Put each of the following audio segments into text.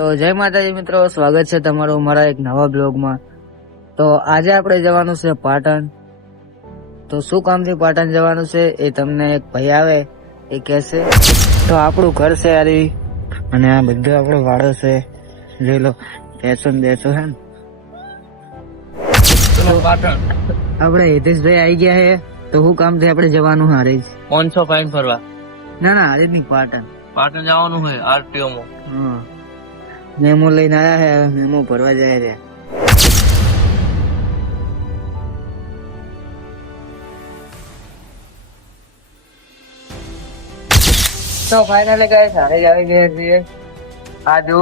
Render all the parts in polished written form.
તો જય માતાજી મિત્રો, સ્વાગત છે તમારું મારા એક નવા બ્લોગમાં. તો આજે આપણે જવાનું છે પાટણ. તો શું કામથી પાટણ જવાનું છે એ તમને એક ભાઈ આવે એ કહેશે. તો આપણું ઘર છે યારી, અને આ બધું આપણો વાડો છે. જોઈ લો, બેસો હે ને. પાટણ આપણે હિતેશભાઈ આવી ગયા છે. તો શું કામથી આપણે જવાનું હારીજ? 500 ફાઈન ફરવા. ના હારીજ નહીં, પાટણ. પાટણ જવાનું હોય આરટીઓ માં. હા, મેમો લઈને આયા છે, મેમો ભરવા જાય રહ્યા. તો ફાઇનલી ગાઈસ હારે જ આવી ગયા છીએ. આ જો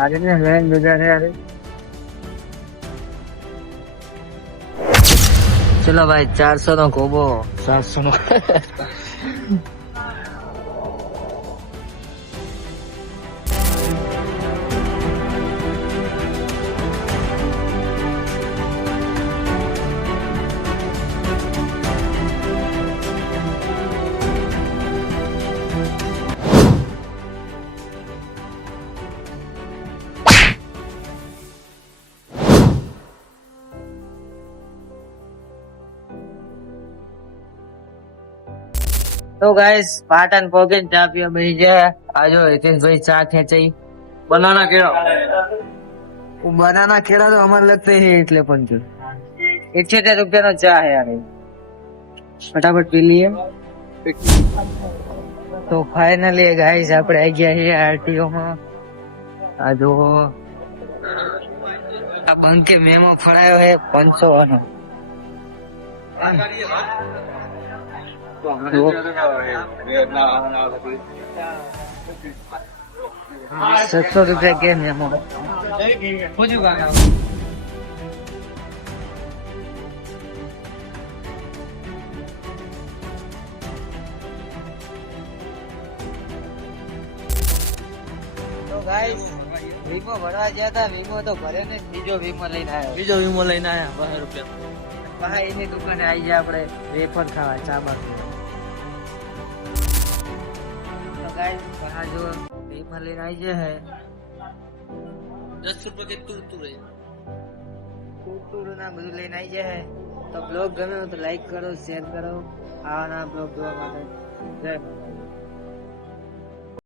આજે ને લેન બધા છે યાર. ચલો ભાઈ, 400 નો ગોબો. 700 નો તો ગાઈસ પાટણ પહોંચીને ચા પીવા બેસી ગયા. આજો હિતેશભાઈ ચા ખેંચાઈ. બનાના કેળા. બનાના ખેડા તો અમારે લગતા છે એટલે પણ જો 78 રૂપિયાનો ચા હે યાર. ફટાફટ પી લઈએ. તો ફાઇનલી ગાઈસ આપણે આવી ગયા છીએ આરટીઓ માં. આ જો આ બંકે મેમો ફળાયો છે 500 નો. 700 રૂપિયા કે મેમો. તો ગાઈસ વીમો ભરવા ગયા હતા, વીમો તો ભર્યો ને, બીજો વીમો લઈને આવ્યો. બીજો વીમો લઈને આયા 12 રૂપિયા. ભાઈ એની દુકાને આવી જાય આપણે વેફર ખાવા, ચા બાકી. તો ગાઈસ બહાર જો વેફર લઈને આવી જાય હે 10 રૂપિયા કે તુરતુર ના બધું લઈને આવી જાય હે. તો બ્લોગ ગમ્યો તો લાઈક કરો, શેર કરો. આવાના બ્લોગ જોવા માટે જય માતાજી.